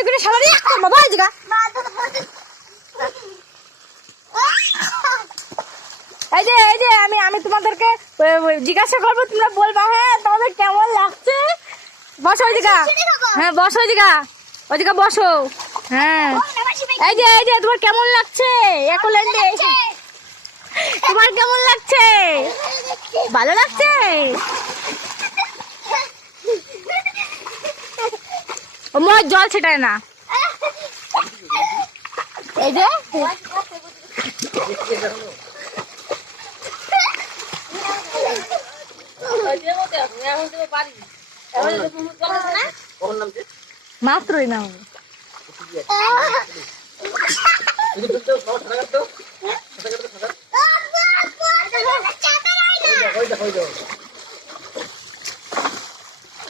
গুলি করে শালা রে একটা বাবা জায়গা এই যে আমি তোমাদেরকে জিজ্ঞাসা করবো, তোমরা বলবা হ্যাঁ তোমাদের কেমন লাগছে। বসো ওই জায়গা, হ্যাঁ বসো ওই জায়গা, ওই জায়গা বসো। হ্যাঁ এই যে তোমার কেমন লাগছে একল্যান্ডে, তোমার কেমন লাগছে? ভালো লাগছে? মোর জল ছেটায় না। এই যে মাত্রই না